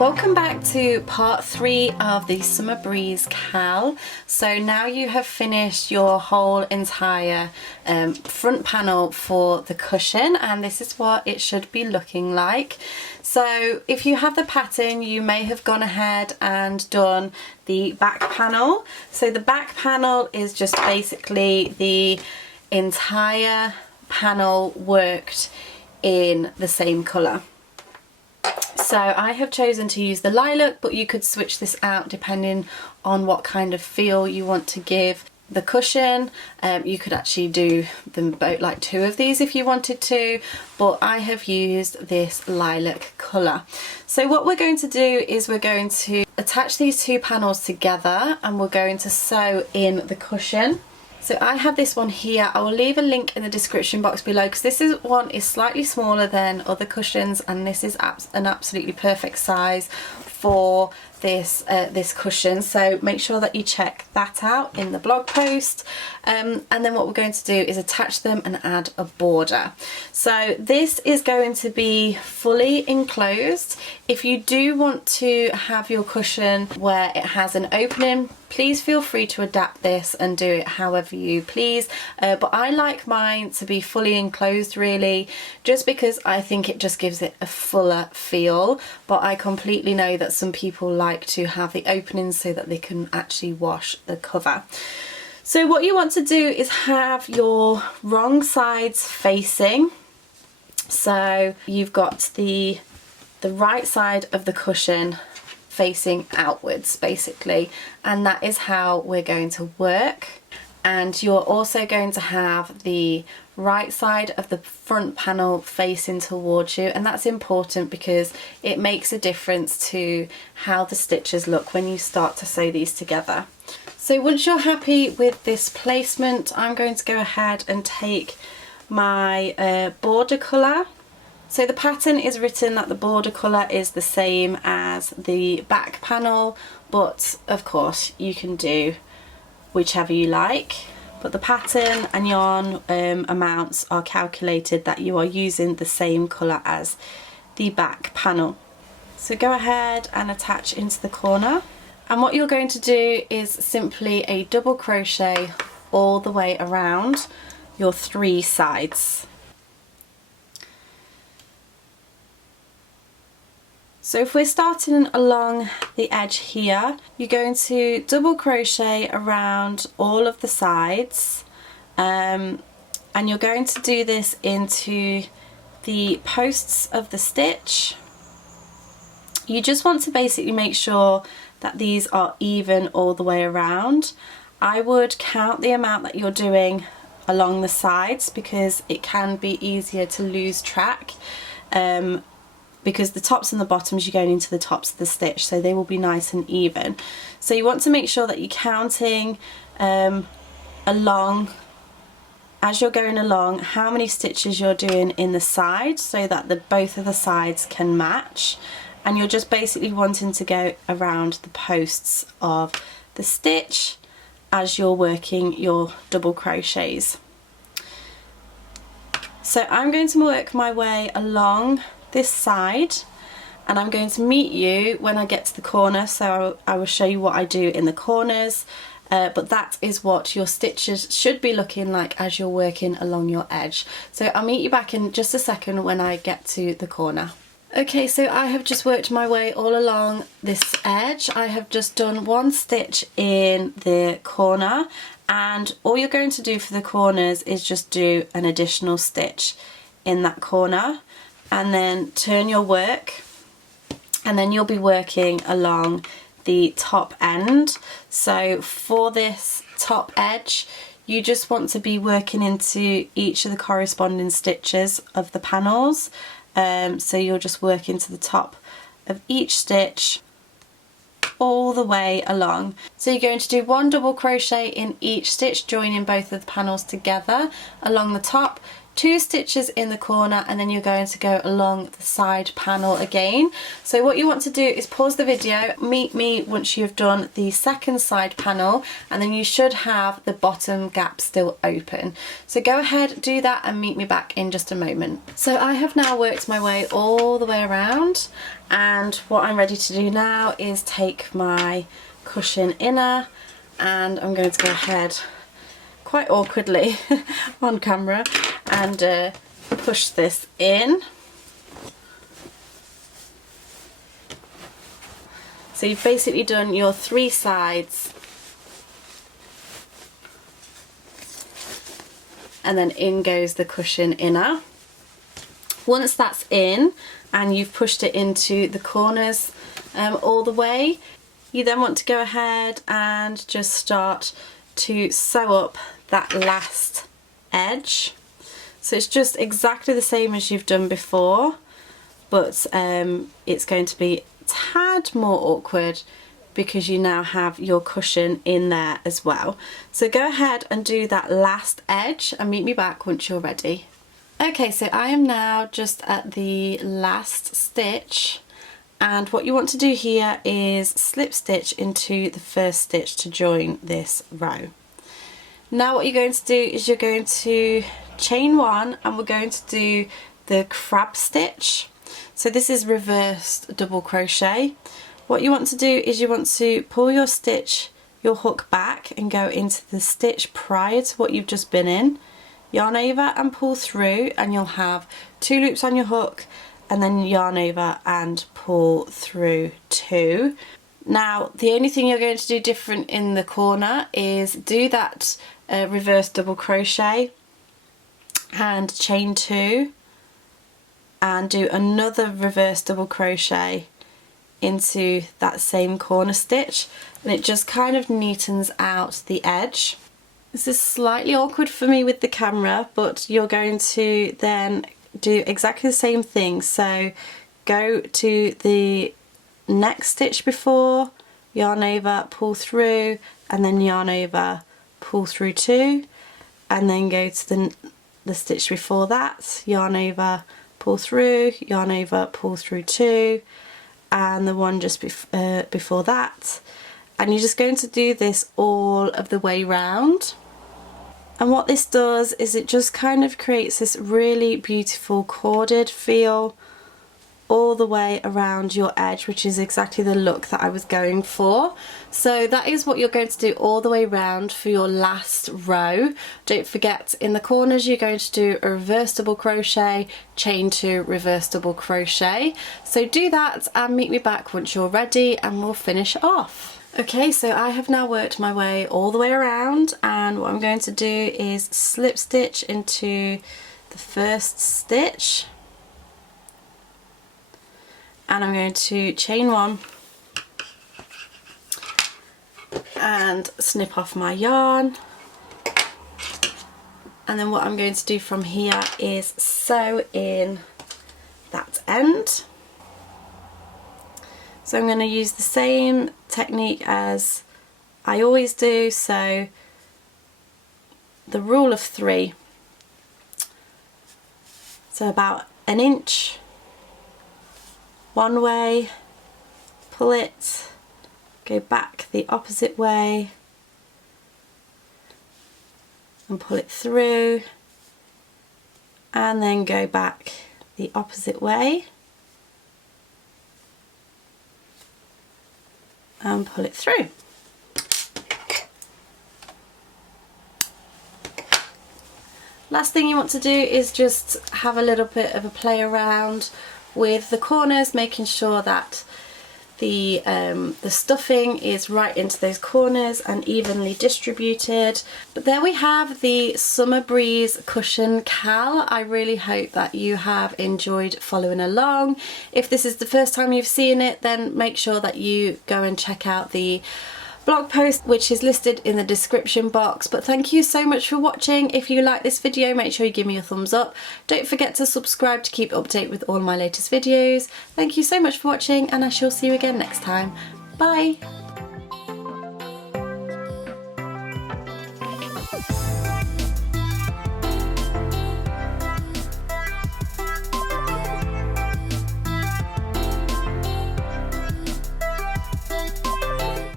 Welcome back to part 3 of the Summer Breeze Cal. So now you have finished your whole entire front panel for the cushion, and this is what it should be looking like. So if you have the pattern, you may have gone ahead and done the back panel. So the back panel is just basically the entire panel worked in the same colour. So I have chosen to use the lilac, but you could switch this out depending on what kind of feel you want to give the cushion. You could actually do them both, like 2 of these if you wanted to, but I have used this lilac colour. So what we're going to do is we're going to attach these 2 panels together and we're going to sew in the cushion. So I have this one here. I will leave a link in the description box below because this one is slightly smaller than other cushions, and this is an absolutely perfect size for this cushion. So make sure that you check that out in the blog post. And then what we're going to do is attach them and add a border. So this is going to be fully enclosed. If you do want to have your cushion where it has an opening, please feel free to adapt this and do it however you please, but I like mine to be fully enclosed really, just because I think it just gives it a fuller feel. But I completely know that some people like to have the openings so that they can actually wash the cover. So what you want to do is have your wrong sides facing. So you've got the right side of the cushion facing outwards basically, and that is how we're going to work. And you're also going to have the right side of the front panel facing towards you, and that's important because it makes a difference to how the stitches look when you start to sew these together. So once you're happy with this placement, I'm going to go ahead and take my border colour. So the pattern is written that the border colour is the same as the back panel, but of course you can do whichever you like. But the pattern and yarn amounts are calculated that you are using the same colour as the back panel. So go ahead and attach into the corner. And what you're going to do is simply a double crochet all the way around your 3 sides. So if we're starting along the edge here, you're going to double crochet around all of the sides, and you're going to do this into the posts of the stitch. You just want to basically make sure that these are even all the way around. I would count the amount that you're doing along the sides because it can be easier to lose track. Because the tops and the bottoms, you're going into the tops of the stitch, so they will be nice and even. So you want to make sure that you're counting along, as you're going along, how many stitches you're doing in the side so that both of the sides can match. And you're just basically wanting to go around the posts of the stitch as you're working your double crochets. So I'm going to work my way along this side, and I'm going to meet you when I get to the corner, so I will show you what I do in the corners, but that is what your stitches should be looking like as you're working along your edge. So I'll meet you back in just a second when I get to the corner. Okay, so I have just worked my way all along this edge. I have just done 1 stitch in the corner, and all you're going to do for the corners is just do an additional stitch in that corner, and then turn your work, and then you'll be working along the top end. So for this top edge, you just want to be working into each of the corresponding stitches of the panels. So you'll just work into the top of each stitch all the way along. So you're going to do 1 double crochet in each stitch, joining both of the panels together along the top, 2 stitches in the corner, and then you're going to go along the side panel again. So what you want to do is pause the video, meet me once you've done the second side panel, and then you should have the bottom gap still open. So go ahead, do that, and meet me back in just a moment. So I have now worked my way all the way around, and what I'm ready to do now is take my cushion inner, and I'm going to go ahead quite awkwardly on camera and push this in. So you've basically done your 3 sides, and then in goes the cushion inner. Once that's in and you've pushed it into the corners all the way, you then want to go ahead and just start to sew up that last edge. So it's just exactly the same as you've done before, but it's going to be a tad more awkward because you now have your cushion in there as well. So go ahead and do that last edge and meet me back once you're ready. Okay, so I am now just at the last stitch, and what you want to do here is slip stitch into the first stitch to join this row. Now what you're going to do is you're going to chain 1, and we're going to do the crab stitch. So this is reversed double crochet. What you want to do is you want to pull your stitch, your hook back, and go into the stitch prior to what you've just been in. Yarn over and pull through, and you'll have 2 loops on your hook, and then yarn over and pull through 2. Now the only thing you're going to do different in the corner is do that reverse double crochet and chain 2, and do another reverse double crochet into that same corner stitch, and it just kind of neatens out the edge. This is slightly awkward for me with the camera, but you're going to then do exactly the same thing. So go to the next stitch before, yarn over, pull through, and then yarn over, pull through 2, and then go to the stitch before that, yarn over, pull through, yarn over, pull through 2, and the one just before that. And you're just going to do this all of the way round. And what this does is it just kind of creates this really beautiful corded feel all the way around your edge, which is exactly the look that I was going for. So that is what you're going to do all the way around for your last row. Don't forget, in the corners you're going to do a reverse double crochet, chain 2, reverse double crochet. So do that and meet me back once you're ready, and we'll finish off. Okay, so I have now worked my way all the way around, and what I'm going to do is slip stitch into the first stitch, and I'm going to chain 1 and snip off my yarn, and then what I'm going to do from here is sew in that end. So I'm going to use the same technique as I always do, so the rule of 3. So about an inch one way, pull it, go back the opposite way and pull it through, and then go back the opposite way and pull it through. Last thing you want to do is just have a little bit of a play around with the corners, making sure that the stuffing is right into those corners and evenly distributed. But there we have the Summer Breeze cushion cal. I really hope that you have enjoyed following along. If this is the first time you've seen it, then make sure that you go and check out the blog post, which is listed in the description box. But thank you so much for watching. If you like this video, make sure you give me a thumbs up. Don't forget to subscribe to keep up to date with all my latest videos. Thank you so much for watching, and I shall see you again next time. Bye!